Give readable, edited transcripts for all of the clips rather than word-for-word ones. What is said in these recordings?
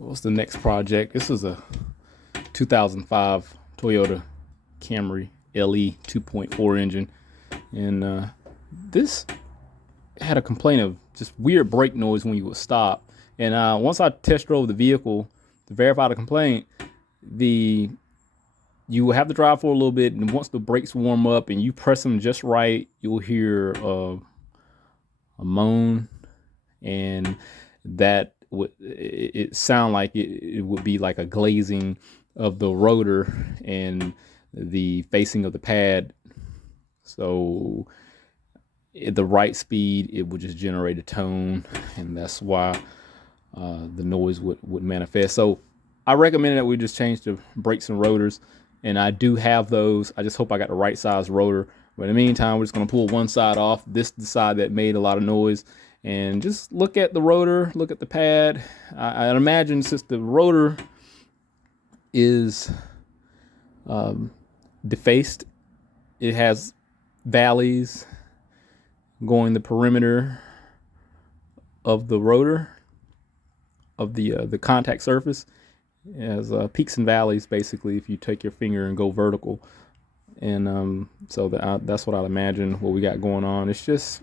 What's the next project? This is a 2005 Toyota Camry LE 2.4 engine, and this had a complaint of just weird brake noise when you would stop. And once I test drove the vehicle to verify the complaint, you will have to drive for a little bit, and once the brakes warm up and you press them just right, you'll hear a moan, and that would it sound like it would be like a glazing of the rotor and the facing of the pad. So at the right speed, it would just generate a tone, and that's why the noise would manifest. So I recommend that we just change the brakes and rotors, and I do have those. I just hope I got the right size rotor. But in the meantime, we're just going to pull one side off. This is the side that made a lot of noise. And just look at the rotor, look at the pad. I'd imagine since the rotor is defaced, it has valleys going the perimeter of the rotor, of the contact surface. It has peaks and valleys, basically, if you take your finger and go vertical. And so that's what I'd imagine what we got going on. It's just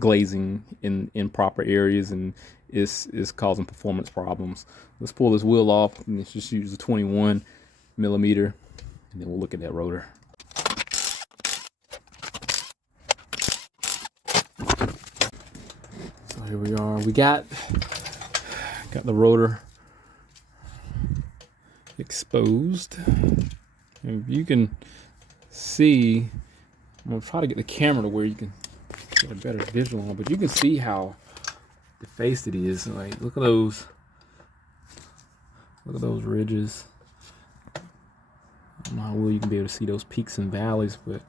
glazing in proper areas, and is causing performance problems. Let's pull this wheel off, and let's just use a 21 millimeter, and then we'll look at that rotor. So here we are. We got the rotor exposed. And if you can see, I'm gonna try to get the camera to where you can get a better visual on, but you can see how defaced it is. Like, look at those ridges. I don't know how well you can be able to see those peaks and valleys, but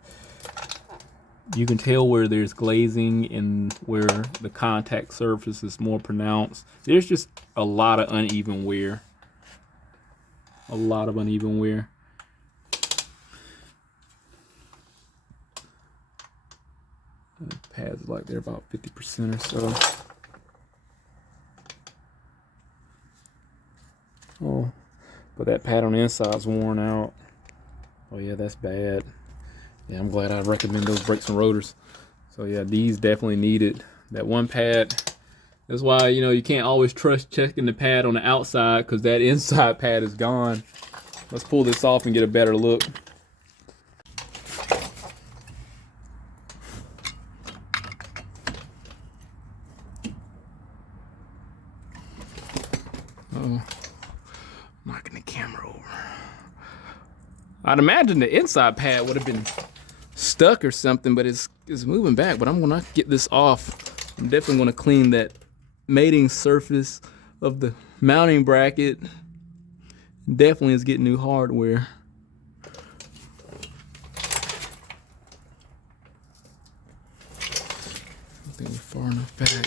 you can tell where there's glazing and where the contact surface is more pronounced. There's just a lot of uneven wear. A lot of uneven wear. The pads like they're about 50% or so. Oh, but that pad on the inside is worn out. Oh yeah, that's bad. Yeah, I'm glad I recommend those brakes and rotors. So yeah, these definitely needed. That one pad, that's why, you know, you can't always trust checking the pad on the outside, because that inside pad is gone. Let's pull this off and get a better look. Oh, knocking the camera over. I'd imagine the inside pad would have been stuck or something, but it's moving back. But I'm gonna get this off. I'm definitely gonna clean that mating surface of the mounting bracket. Definitely is getting new hardware. I think we're far enough back.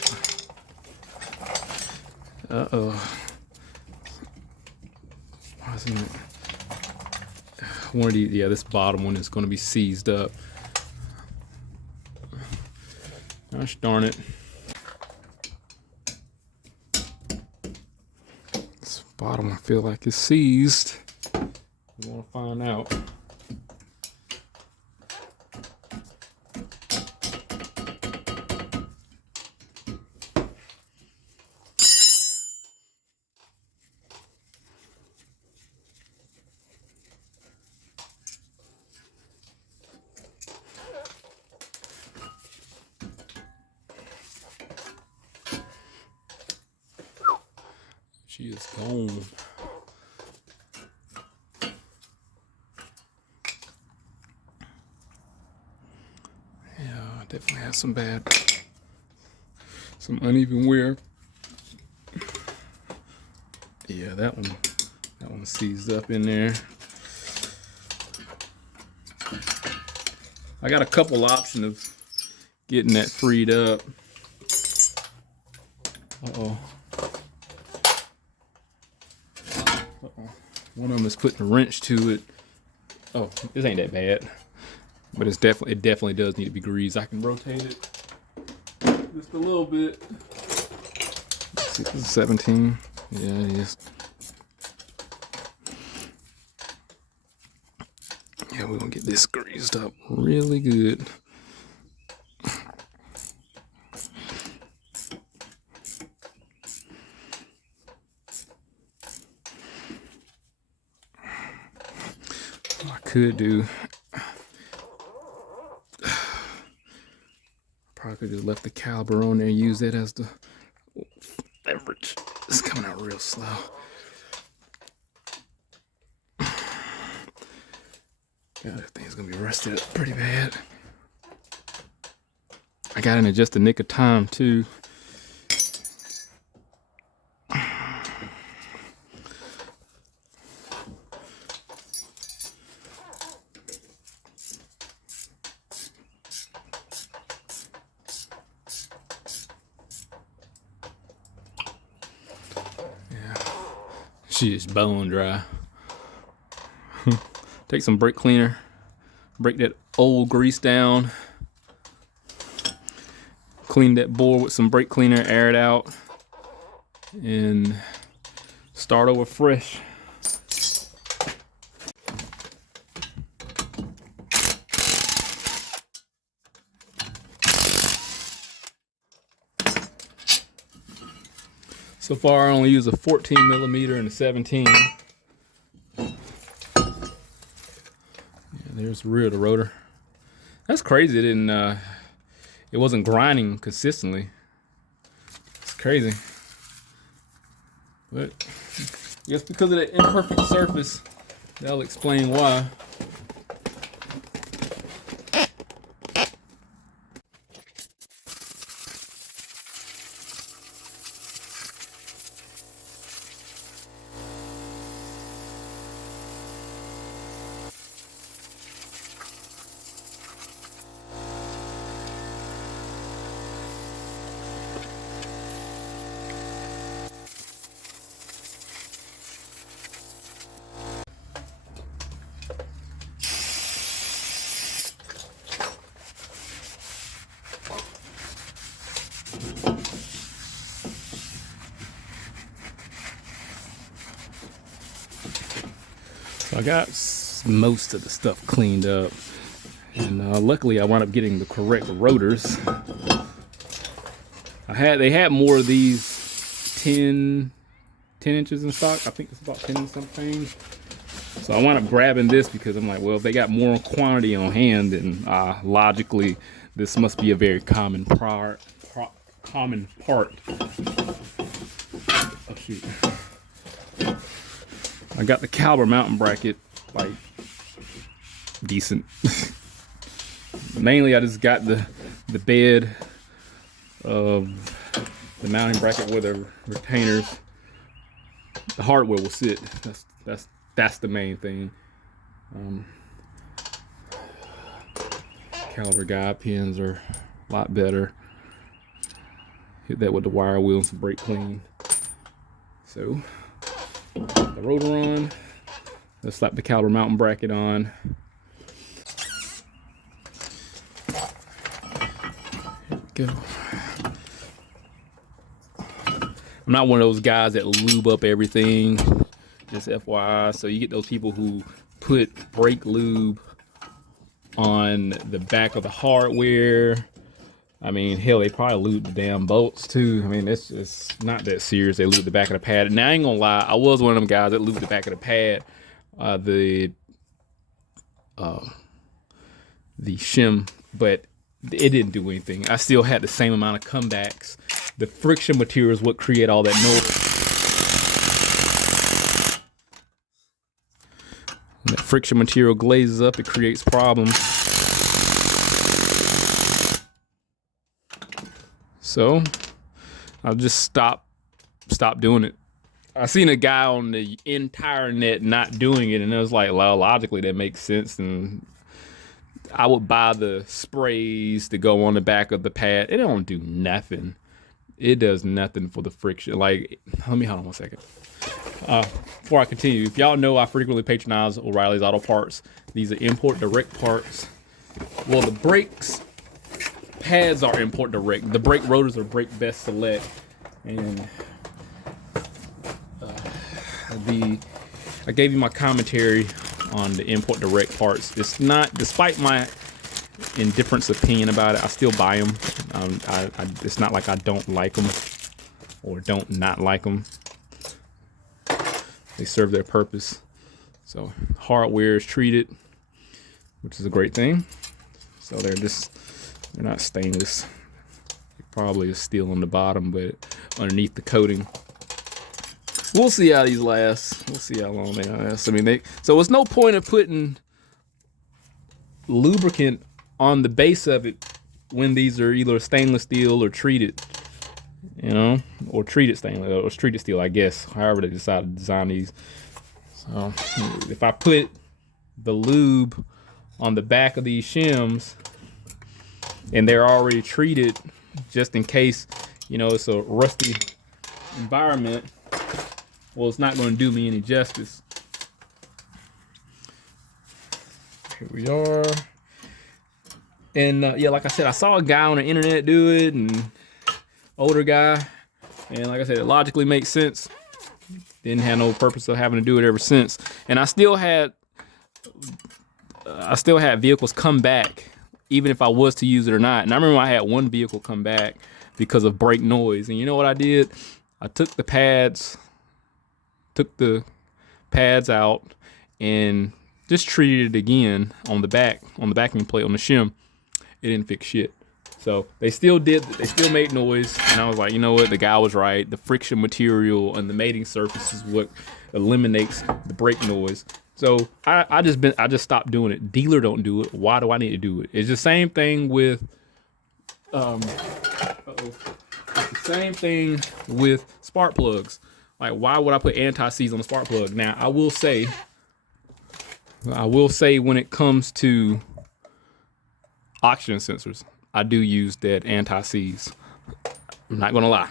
Uh-oh. Why isn't it? One of these, yeah, this bottom one is going to be seized up. Gosh darn it. This bottom I feel like is seized. We want to find out. She is gone. Yeah, definitely has some uneven wear. Yeah, that one's seized up in there. I got a couple options of getting that freed up. Uh-oh. One of them is putting a wrench to it. Oh, this ain't that bad, but it definitely does need to be greased. I can rotate it just a little bit. Let's see, this is 17. Yeah, it is. Yeah, we're gonna get this greased up really good. What I could do, probably could just left the caliber on there and use that as the leverage. It's coming out real slow. God, that thing's gonna be rusted up pretty bad. I got in it just a nick of time too. She is bone dry. Take some brake cleaner, break that old grease down, clean that bore with some brake cleaner, air it out, and start over fresh. So far I only use a 14 millimeter and a 17. Yeah, there's the rear of the rotor. That's crazy. It wasn't grinding consistently. It's crazy. But I guess because of the imperfect surface, that'll explain why. So I got most of the stuff cleaned up, and luckily I wound up getting the correct rotors. They had more of these 10 inches in stock. I think it's about 10 and something. So I wound up grabbing this because I'm like, well, if they got more quantity on hand, then logically this must be a very common part. Oh shoot. I got the caliber mounting bracket like decent. Mainly I just got the bed of the mounting bracket with the retainers. The hardware will sit. That's the main thing. Caliber guide pins are a lot better. Hit that with the wire wheel and some brake clean. So the rotor on. Let's slap the caliber mounting bracket on. Here we go. I'm not one of those guys that lube up everything, just FYI. So you get those people who put brake lube on the back of the hardware. I mean, hell, they probably lube the damn bolts too. I mean, it's just not that serious. They lube the back of the pad. Now, I ain't gonna lie, I was one of them guys that lubed the back of the pad. The shim, but it didn't do anything. I still had the same amount of comebacks. The friction material is what create all that noise. When that friction material glazes up, it creates problems. So I'll just stop doing it. I seen a guy on the entire net not doing it, and it was like, well, logically that makes sense. And I would buy the sprays to go on the back of the pad. It don't do nothing. It does nothing for the friction. Like, let me hold on one second. Before I continue, if y'all know, I frequently patronize O'Reilly's Auto Parts. These are import direct parts. Well, the brakes pads are import direct. The brake rotors are Brake Best Select, and I gave you my commentary on the Import Direct parts. It's not, despite my indifference opinion about it, I still buy them. It's not like I don't like them or don't not like them. They serve their purpose. So hardware is treated, which is a great thing. So they're not stainless. It probably is steel on the bottom, but underneath the coating. We'll see how these last. We'll see how long they last. I mean, so there's no point of putting lubricant on the base of it when these are either stainless steel or treated, or treated stainless or treated steel, I guess, however they decide to design these. So if I put the lube on the back of these shims and they're already treated, just in case, it's a rusty environment, well, it's not going to do me any justice. Here we are. And yeah, like I said, I saw a guy on the internet do it, and older guy, and like I said, it logically makes sense. Didn't have no purpose of having to do it ever since. And I still had vehicles come back, even if I was to use it or not. And I remember I had one vehicle come back because of brake noise. And you know what I did? I took the pads out and just treated it again on the backing plate on the shim. It didn't fix shit. So they still made noise, and I was like, you know what, the guy was right. The friction material and the mating surface is what eliminates the brake noise. So I just stopped doing it. Dealer don't do it. Why do I need to do it? It's the same thing with spark plugs. Like, why would I put anti-seize on the spark plug? Now, I will say when it comes to oxygen sensors, I do use that anti-seize. I'm not gonna lie.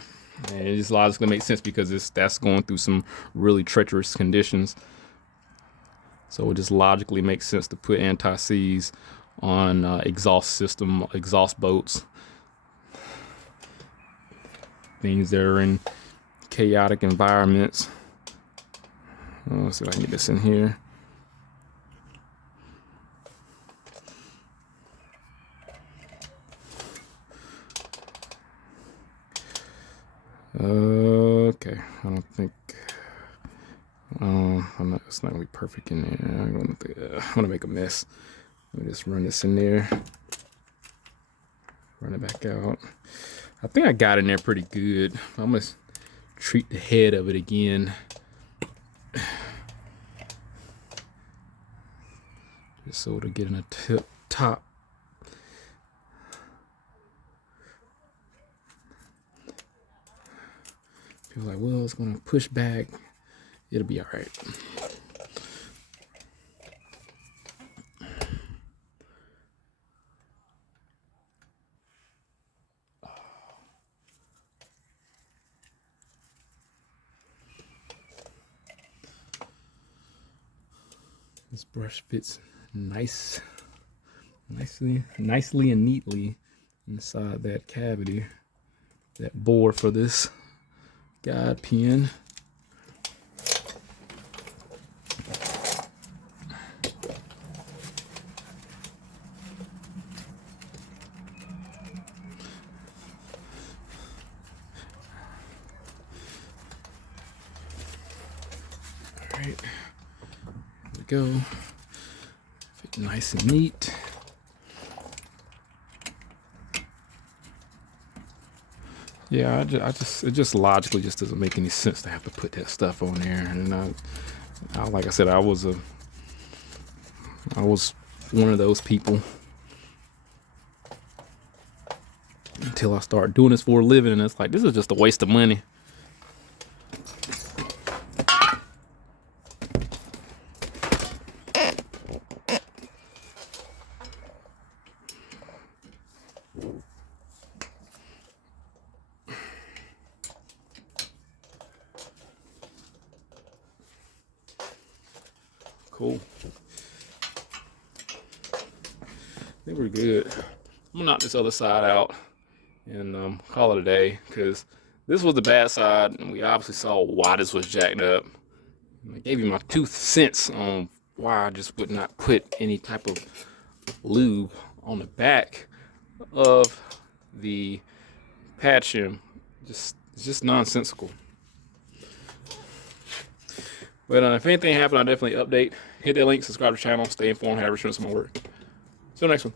And it just logically makes sense because that's going through some really treacherous conditions. So it just logically makes sense to put anti-seize on exhaust bolts. Things that are in chaotic environments. Let's see if I can get this in here. Okay, I don't think. It's not gonna be perfect in there. I'm gonna make a mess. Let me just run this in there. Run it back out. I think I got in there pretty good. I'm gonna treat the head of it again. Just so it'll get in the top. People are like, well, it's gonna push back. It'll be all right. This brush fits nicely and neatly inside that cavity, that bore for this guide pin. All right, here we go. Fit nice and neat. Yeah, it just logically just doesn't make any sense to have to put that stuff on there. And like I said, I was one of those people until I started doing this for a living, and it's like, this is just a waste of money. Cool. I think we're good. I'm gonna knock this other side out and call it a day, because this was the bad side, and we obviously saw why this was jacked up. I gave you my 2 cents on why I just would not put any type of lube on the back of the pad shim. It's just nonsensical. But if anything happened, I'll definitely update. Hit that link, subscribe to the channel, stay informed, have assurance of my work. See you next one.